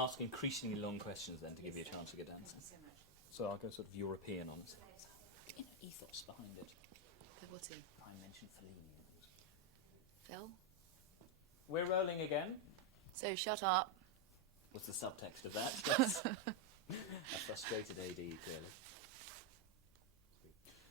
I'll ask increasingly long questions then to give you a chance to get answers. Thank you so much. So I'll go sort of European on this. Ethos behind it. What's he? I mentioned Fellini. Phil? We're rolling again. So shut up. What's the subtext of that? That's a frustrated AD, clearly.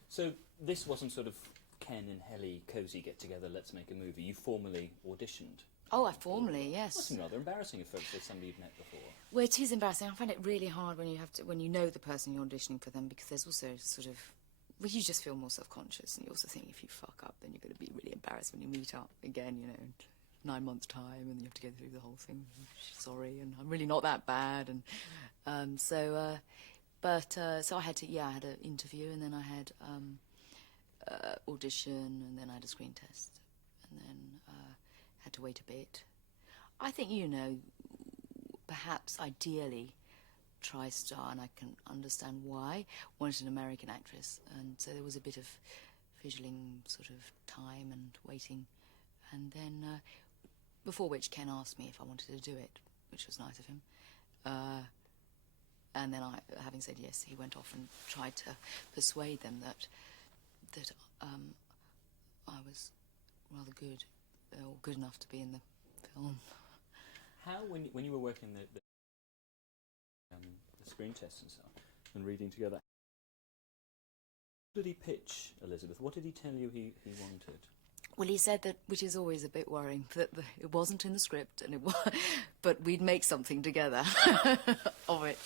So this wasn't sort of Ken and Helly cosy get-together, let's make a movie. You formally auditioned. Oh, I formally, yes. It wasn't rather embarrassing if it's somebody you'd met before. Well, it is embarrassing. I find it really hard when you know the person you're auditioning for them, because there's also sort of, well, you just feel more self-conscious, and you also think if you fuck up, then you're going to be really embarrassed when you meet up again, you know, in 9 months' time, and you have to go through the whole thing. Sorry, and I'm really not that bad, and so I had to, I had an interview, and then I had audition, and then I had a screen test, and then had to wait a bit. I think, you know, perhaps ideally TriStar, and I can understand why, wanted an American actress, and so there was a bit of fizzling sort of time and waiting, and then before which Ken asked me if I wanted to do it, which was nice of him, and then having said yes, he went off and tried to persuade them that I was rather good, or good enough to be in the film. How, when you were working the screen tests and stuff, and reading together, what did he pitch, Elizabeth? What did he tell you he wanted? Well, he said that, which is always a bit worrying, that it wasn't in the script, and but we'd make something together of it.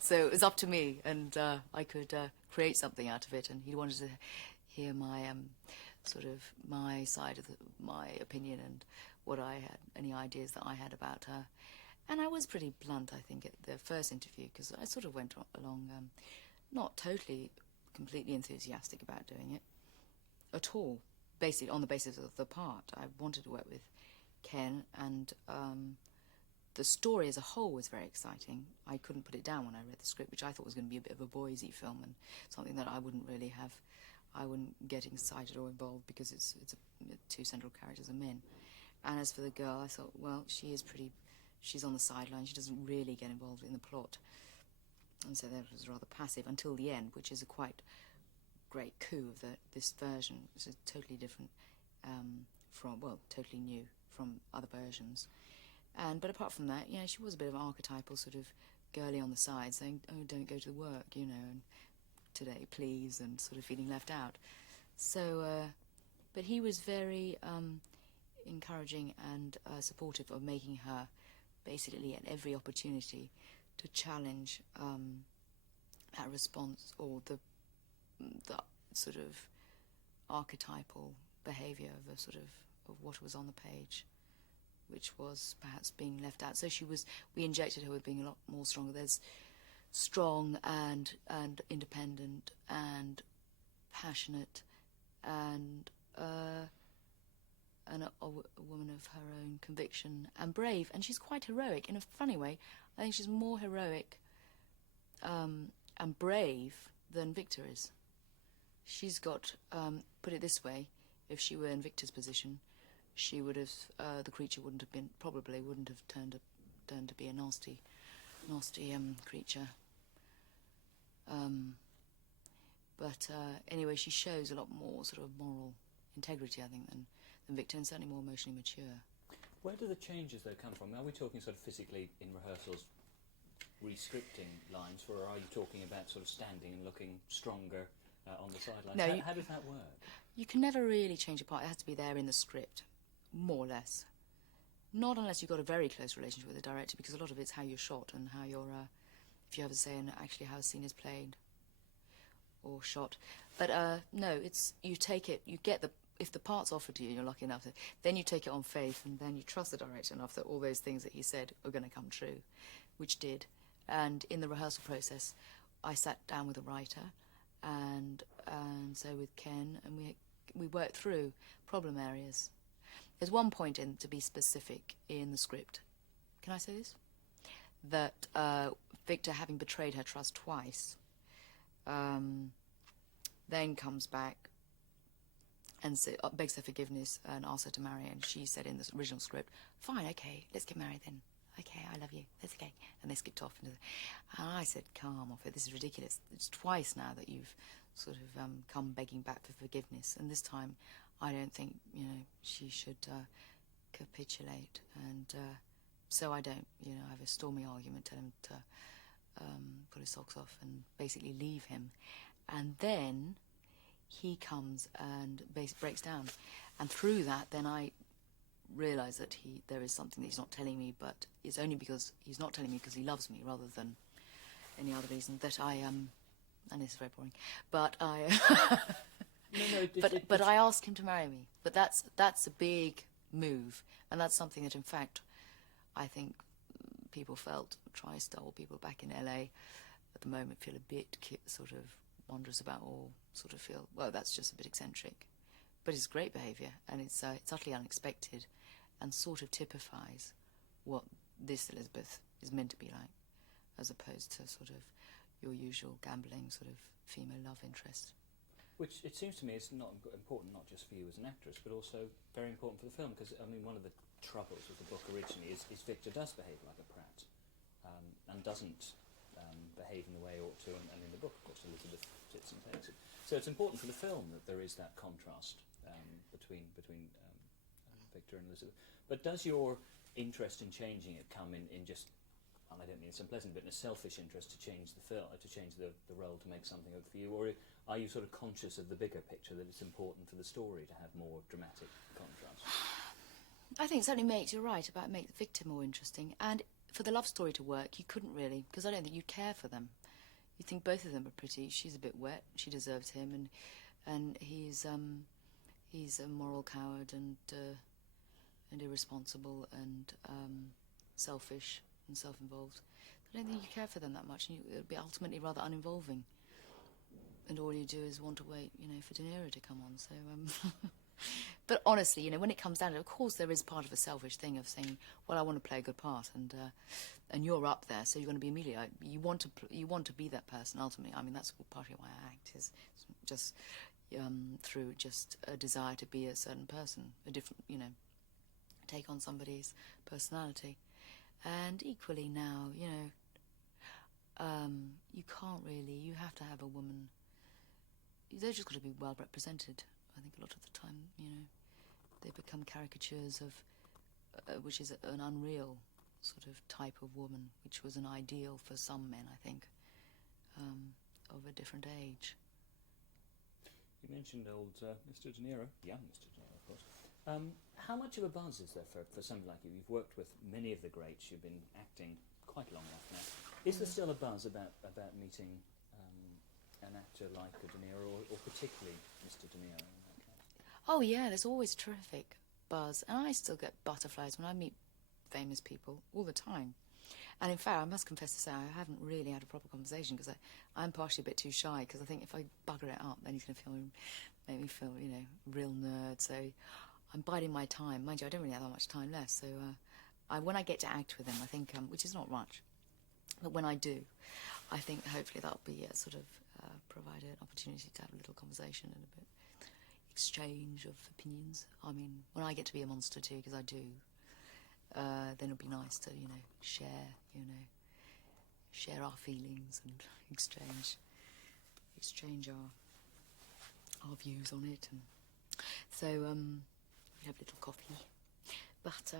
So it was up to me, and I could create something out of it, and he wanted to hear my sort of my side of my opinion and what I had, any ideas that I had about her. And I was pretty blunt, I think, at the first interview, because I sort of went along not totally, completely enthusiastic about doing it at all, basically on the basis of the part. I wanted to work with Ken, and the story as a whole was very exciting. I couldn't put it down when I read the script, which I thought was going to be a bit of a boysy film, and something that I wouldn't really have, I wouldn't get excited or involved, because it's two central characters are men. And as for the girl, I thought, well, she's on the sideline, she doesn't really get involved in the plot. And so that was rather passive until the end, which is a quite great coup of this version. It's totally different totally new from other versions. But apart from that, yeah, she was a bit of an archetypal sort of girly on the side, saying, oh, don't go to work, you know, and today, please, and sort of feeling left out. So, but he was very encouraging and supportive of making her basically at every opportunity to challenge that response, or the sort of archetypal behaviour of what was on the page, which was perhaps being left out. So we injected her with being a lot more stronger. There's strong and independent and passionate and a woman of her own conviction and brave, and she's quite heroic in a funny way. I think she's more heroic and brave than Victor is. She's got, put it this way, if she were in Victor's position, she would have, the creature probably wouldn't have turned to be a nasty creature. But anyway, she shows a lot more sort of moral integrity, I think, than Victor, and certainly more emotionally mature. Where do the changes, though, come from? Are we talking sort of physically in rehearsals, re-scripting lines, or are you talking about sort of standing and looking stronger on the sidelines? No, how does that work? You can never really change a part. It has to be there in the script, more or less. Not unless you've got a very close relationship with the director, because a lot of it's how you're shot and how you're, if you have a say in actually how a scene is played or shot. But no, you take it, you get if the part's offered to you, you're lucky enough, then you take it on faith, and then you trust the director enough that all those things that he said are going to come true, which did. And in the rehearsal process, I sat down with a writer, and so with Ken, and we worked through problem areas. There's one point, to be specific, in the script. Can I say this? That Victor, having betrayed her trust twice, then comes back and begs her forgiveness and asks her to marry, and she said in the original script, fine, okay, let's get married then. Okay, I love you, that's okay. And skipped off into and I said, calm off it, this is ridiculous. It's twice now that you've sort of come begging back for forgiveness, and this time I don't think, you know, she should capitulate, and so I don't, you know, have a stormy argument, tell him to put his socks off and basically leave him. And then he comes and breaks down, and through that then I realise that there is something that he's not telling me, but it's only because he's not telling me because he loves me rather than any other reason, that I and it's very boring, but I but I asked him to marry me. But that's a big move, and that's something that in fact I think people felt, tri-style people back in LA at the moment feel a bit sort of wondrous about, or sort of feel, well, that's just a bit eccentric. But it's great behaviour, and it's utterly unexpected, and sort of typifies what this Elizabeth is meant to be like, as opposed to sort of your usual gambling sort of female love interest. Which, it seems to me, is not important not just for you as an actress, but also very important for the film, because, I mean, one of the troubles with the book originally is Victor does behave like a prat, and doesn't behave in the way he ought to, and in the book, of course, Elizabeth sits and takes it. So it's important for the film that there is that contrast between Victor and Elizabeth. But does your interest in changing it come in just, and I don't mean it's unpleasant, but in a selfish interest to change the film, to change the role to make something of it for you, or are you sort of conscious of the bigger picture, that it's important for the story to have more dramatic contrast? I think it certainly makes, you're right, about make Victor more interesting, and for the love story to work, you couldn't really, because I don't think you'd care for them. You think both of them are pretty. She's a bit wet. She deserves him, and he's a moral coward and irresponsible and selfish and self-involved. I don't think you care for them that much, and it would be ultimately rather uninvolving. And all you do is want to wait, you know, for De Niro to come on. So, but honestly, you know, when it comes down to it, of course, there is part of a selfish thing of saying, well, I want to play a good part, and you're up there, so you're going to be immediately. You want to be that person ultimately. I mean, that's partly why I act, is just through just a desire to be a certain person, a different, you know, take on somebody's personality. And equally now, you know, you can't really. You have to have a woman. They're just got to be well represented. I think a lot of the time, you know, they become caricatures of, which is an unreal sort of type of woman, which was an ideal for some men, I think, of a different age. You mentioned old Mr. De Niro, young Mr. De Niro, of course. How much of a buzz is there for somebody like you? You've worked with many of the greats. You've been acting quite long enough now. Is there still a buzz about meeting an actor like a De Niro, or particularly Mr. De Niro in that case? Oh yeah, there's always terrific buzz, and I still get butterflies when I meet famous people all the time. And in fact, I must confess to say, I haven't really had a proper conversation, because I'm partially a bit too shy, because I think if I bugger it up, then he's going to make me feel, you know, real nerd. So I'm biding my time. Mind you, I don't really have that much time left. So when I get to act with him, I think, which is not much, but when I do, I think hopefully that'll be sort of provide an opportunity to have a little conversation and a bit exchange of opinions. I mean, when I get to be a monster too, because I do, then it'll be nice to, you know, share our feelings and exchange our views on it. And so we have a little coffee. But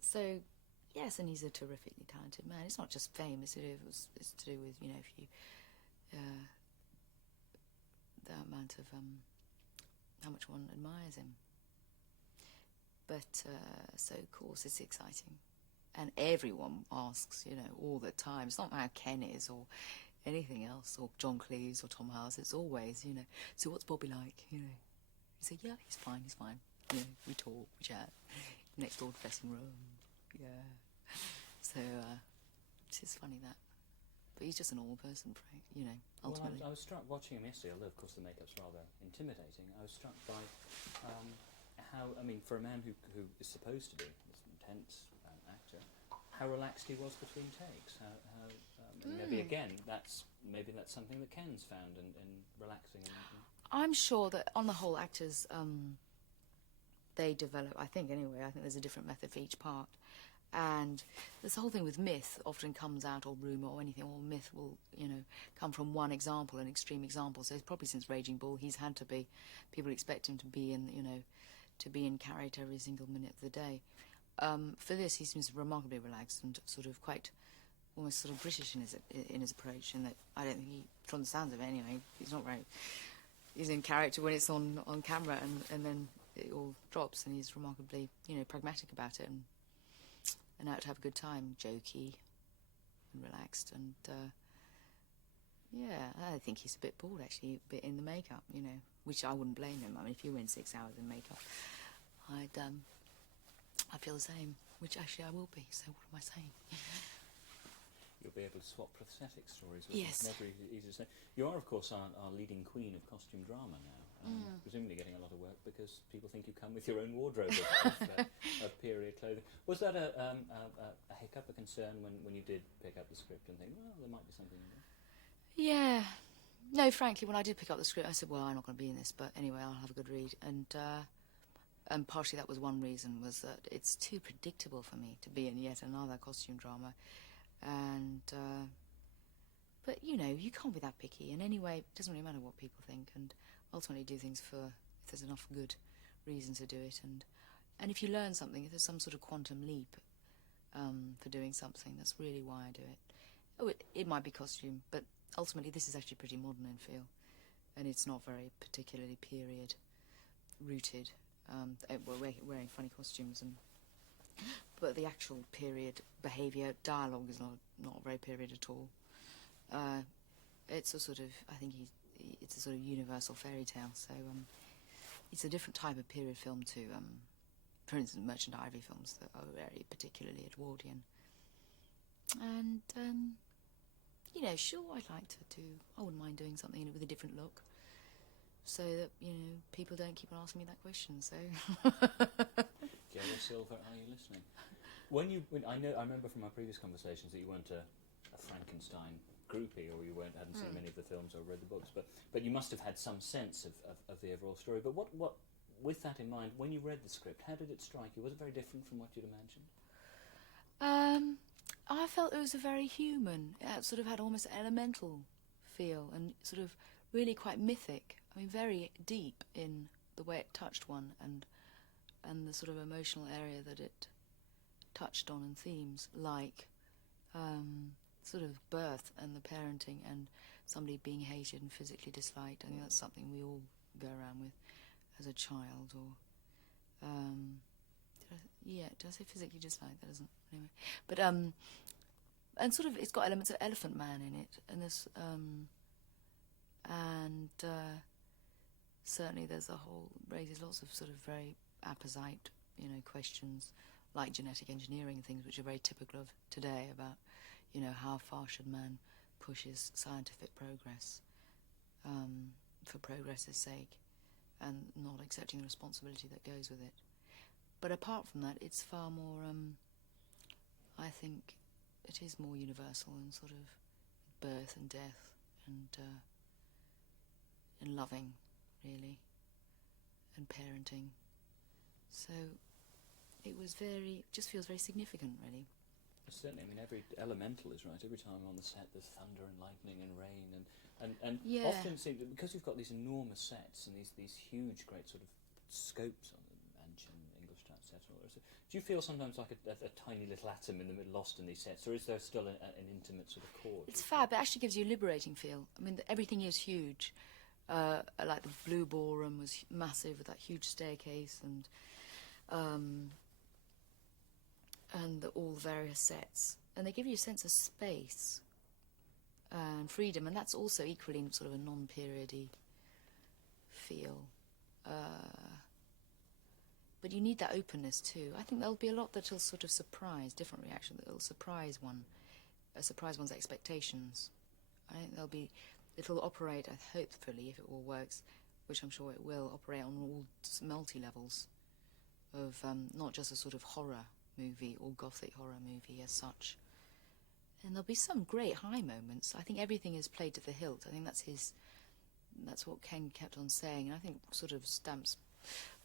so yes, and he's a terrifically talented man. It's not just fame; it's to do with, you know, if you the amount of how much one admires him. But so of course it's exciting, and everyone asks, you know, all the time. It's not how Ken is or anything else, or John Cleese or Tom Howes. It's always, you know, so what's Bobby like? You know, you say, yeah, he's fine. You know, we talk, we chat. Next door dressing room, yeah. So it's just funny that. But he's just a normal person, you know, ultimately. Well, I was struck watching him yesterday, although of course the makeup's rather intimidating. I was struck by how, I mean, for a man who is supposed to be this intense actor, how relaxed he was between takes. Maybe that's something that Ken's found in relaxing. I'm sure that on the whole, actors they develop. I think anyway. I think there's a different method for each part, And this whole thing with myth often comes out, or rumour, or anything, or myth will, come from one example, an extreme example. So it's probably since Raging Bull, he's had to be. People expect him to be in character every single minute of the day. For this, he seems remarkably relaxed and sort of quite, almost sort of British in his approach. In that, I don't think he, from the sounds of it anyway, he's in character when it's on camera, and then it all drops, and he's remarkably, pragmatic about it, and out to have a good time, jokey and relaxed, and yeah, I think he's a bit bored actually, a bit in the makeup, which I wouldn't blame him. I mean, if you were in 6 hours in makeup, I feel the same, which actually I will be. So what am I saying? You'll be able to swap prosthetic stories. Which Yes. is never easy to say. You are, of course, our leading queen of costume drama now. Presumably getting a lot of work because people think you come with your own wardrobe of period clothing. Was that a hiccup, a concern when you did pick up the script and think, well, there might be something in there? Yeah. No, frankly, when I did pick up the script, I said, well, I'm not going to be in this, but anyway, I'll have a good read. And partially that was one reason, was that it's too predictable for me to be in yet another costume drama. And, but, you can't be that picky. And anyway, it doesn't really matter what people think. And ultimately do things if there's enough good reason to do it. And if you learn something, if there's some sort of quantum leap for doing something, that's really why I do it. Oh, it might be costume, but ultimately this is actually pretty modern in feel. And it's not very particularly period-rooted. We're wearing funny costumes, but the actual period behaviour, dialogue is not very period at all. It's a sort of, I think it's a sort of universal fairy tale, so it's a different type of period film to, for instance, Merchant Ivory films that are very particularly Edwardian. And, sure, I wouldn't mind doing something with a different look, so that, people don't keep on asking me that question, so... Jerry Silver, are you listening? I remember from our previous conversations that you weren't a Frankenstein groupie, or you hadn't seen many of the films or read the books, but you must have had some sense of the overall story. But what, with that in mind, when you read the script, how did it strike you? Was it very different from what you'd imagined? I felt it was a very human. It sort of had almost an elemental feel, and sort of really quite mythic. I mean, very deep in the way it touched one, and the sort of emotional area that it touched on, and themes like sort of birth and the parenting and somebody being hated and physically disliked. I think that's something we all go around with as a child, or did I say physically disliked? That doesn't, anyway. But and sort of it's got elements of Elephant Man in it, and this certainly raises lots of sort of very apposite, questions like genetic engineering and things which are very typical of today about, how far should man push his scientific progress for progress's sake, and not accepting the responsibility that goes with it. But apart from that, it's far more, I think it is more universal in sort of birth and death and loving, really, and parenting. So it just feels very significant, really. Certainly, I mean, every elemental is right. Every time I'm on the set, there's thunder and lightning and rain, and Yeah. often because you've got these enormous sets and these huge, great sort of scopes on them, Mansion, Ingolstadt set, all that. Do you feel sometimes like a tiny little atom in the middle, lost in these sets, or is there still an intimate sort of core? It's fab. It actually gives you a liberating feel. I mean, everything is huge. Like the Blue Ballroom was massive with that huge staircase, and all the various sets, and they give you a sense of space and freedom, and that's also equally sort of a non-periody feel. But you need that openness too. I think there'll be a lot that'll sort of surprise, different reaction that'll surprise one's expectations. I think it'll operate, hopefully, if it all works, which I'm sure it will, operate on all multi-levels of not just a sort of horror movie or gothic horror movie as such. And there'll be some great high moments. I think everything is played to the hilt. I think that's what Ken kept on saying, and I think sort of stamps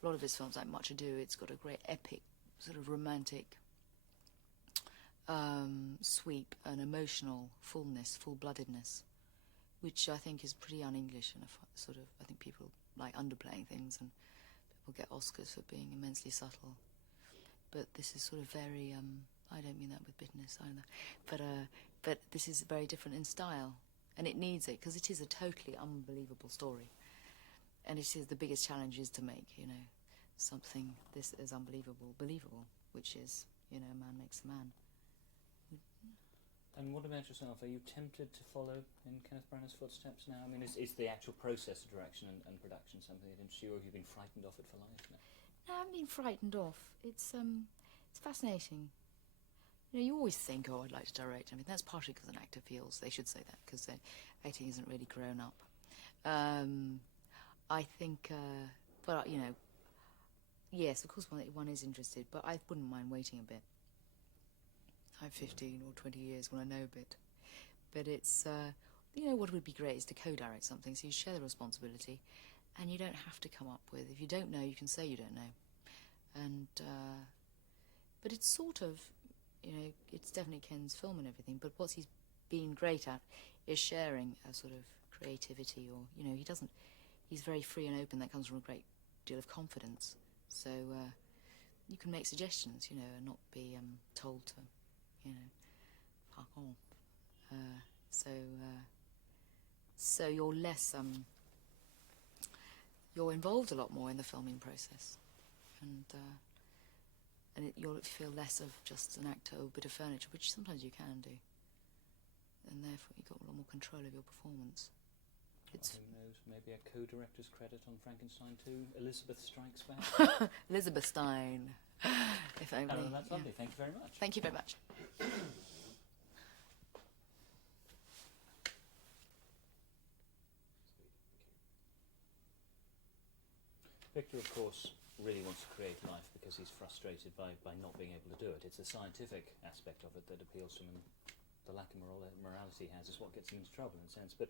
a lot of his films, like Much Ado. It's got a great epic, sort of romantic sweep, an emotional fullness, full-bloodedness, which I think is pretty un-English and sort of, I think people like underplaying things and people get Oscars for being immensely subtle. But this is sort of very, I don't mean that with bitterness either, but this is very different in style, and it needs it, because it is a totally unbelievable story. And it is the biggest challenge is to make, something this is unbelievable, believable, which is, a man makes a man. And what about yourself? Are you tempted to follow in Kenneth Branagh's footsteps now? I mean, is the actual process of direction and production something that interests you, or have you been frightened off it for life now? No, I haven't been frightened off. It's fascinating. You always think, oh, I'd like to direct. I mean, that's partly because an actor feels they should say that, because acting isn't really grown up. I think, but yes, of course one is interested, but I wouldn't mind waiting a bit. I have 15 or 20 years when I know a bit. But it's, what would be great is to co-direct something, so you share the responsibility, and you don't have to come up with, if you don't know, you can say you don't know. And, but it's sort of, it's definitely Ken's film and everything, but what he's been great at is sharing a sort of creativity, or, he's very free and open. That comes from a great deal of confidence. So, you can make suggestions, and not be told to, fuck off. So you're less, you're involved a lot more in the filming process, and you'll feel less of just an actor or a bit of furniture, which sometimes you can do, and therefore you've got a lot more control of your performance. Who knows, maybe a co-director's credit on Frankenstein 2, Elizabeth Strikes Back. Elizabeth Stein. If only. Helena, that's lovely. Thank you very much. Thank you very much. Victor, of course, really wants to create life because he's frustrated by not being able to do it. It's the scientific aspect of it that appeals to him, and the lack of morality he has is what gets him into trouble, in a sense. But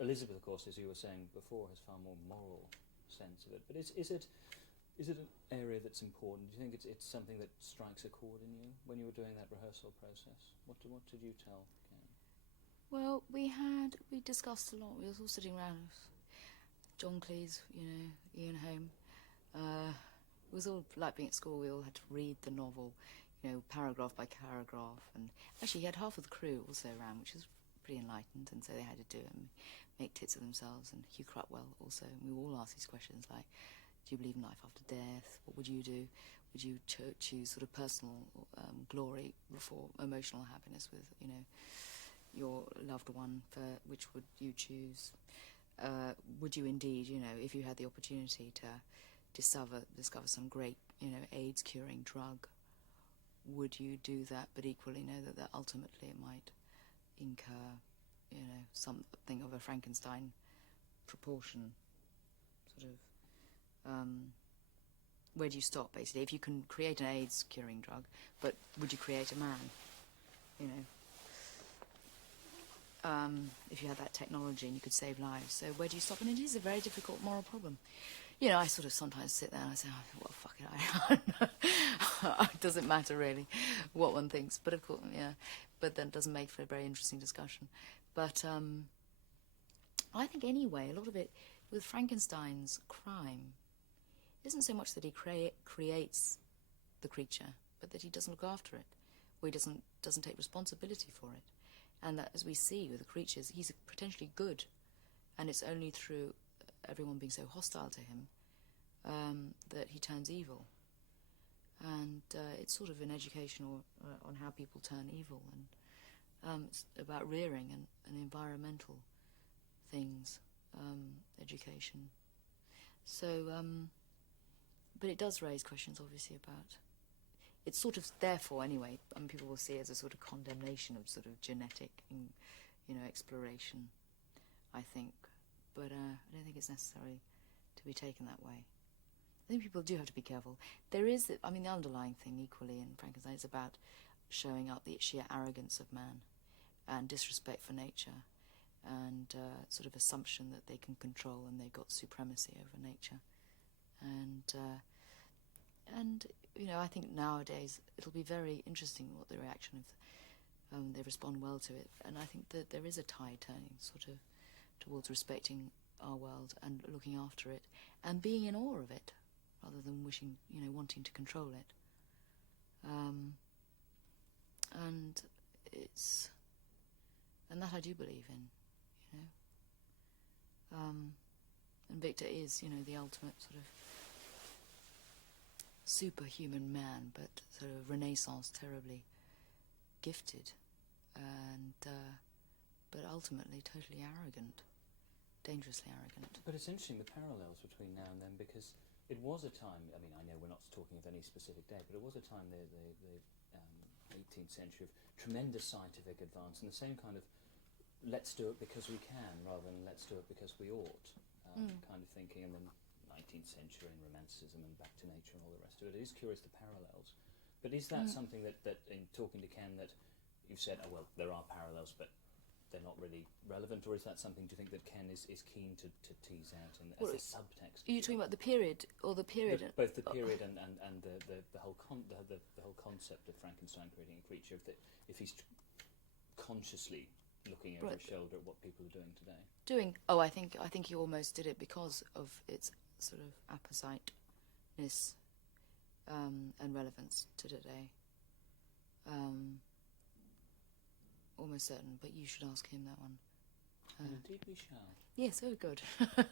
Elizabeth, of course, as you were saying before, has far more moral sense of it. But is it an area that's important? Do you think it's something that strikes a chord in you when you were doing that rehearsal process? What did you tell Ken? Well, we discussed a lot. We were all sitting around. John Cleese, Ian Holm. It was all like being at school. We all had to read the novel, paragraph by paragraph. And actually, he had half of the crew also around, which was pretty enlightened, and so they had to do it and make tits of themselves. And Hugh Crutwell also. And we all asked these questions like, do you believe in life after death? What would you do? Would you choose sort of personal glory before emotional happiness with, your loved one? Which would you choose? Would you indeed, if you had the opportunity to discover some great, AIDS curing drug, would you do that, but equally know that ultimately it might incur, something of a Frankenstein proportion, sort of, where do you stop, basically? If you can create an AIDS curing drug, but would you create a man, if you had that technology and you could save lives? So where do you stop? And it is a very difficult moral problem. I sort of sometimes sit there and I say, oh, well, fuck it, it doesn't matter really what one thinks, but of course, but then it doesn't make for a very interesting discussion. But I think anyway, a lot of it, with Frankenstein's crime, isn't so much that he creates the creature, but that he doesn't look after it, or he doesn't take responsibility for it. And that, as we see with the creatures, he's potentially good, and it's only through everyone being so hostile to him that he turns evil. And it's sort of an education on how people turn evil, and it's about rearing and environmental things, education. So, but it does raise questions, obviously, about... It's sort of, therefore, anyway, people will see it as a sort of condemnation of sort of genetic, exploration, I think. But I don't think it's necessary to be taken that way. I think people do have to be careful. There is, the underlying thing equally in Frankenstein is about showing up the sheer arrogance of man and disrespect for nature, and sort of assumption that they can control and they've got supremacy over nature. And you know, I think nowadays it'll be very interesting what the reaction of they respond well to it, and I think that there is a tide turning sort of towards respecting our world and looking after it and being in awe of it rather than wishing, you know, wanting to control it. And that I do believe in, you know. And Victor is, you know, the ultimate sort of superhuman man, but sort of Renaissance, terribly gifted, and but ultimately totally arrogant, dangerously arrogant. But it's interesting the parallels between now and then, because it was a time, I mean, I know we're not talking of any specific day, but it was a time, the 18th century, of tremendous scientific advance, and the same kind of let's do it because we can rather than let's do it because we ought kind of thinking, and then 19th century and Romanticism and back to nature and all the rest of it. It is curious, the parallels. But is that something that in talking to Ken that you've said, oh well, there are parallels, but they're not really relevant, or is that something, do you think, that Ken is keen to tease out as a subtext? Are you talking about the period, or the period? Both the period and the whole the whole concept of Frankenstein creating a creature, if he's consciously looking over his shoulder at what people are doing today. I think he almost did it because of its sort of appositeness and relevance to today. Almost certain, but you should ask him that one. And indeed we shall. Yes, oh good.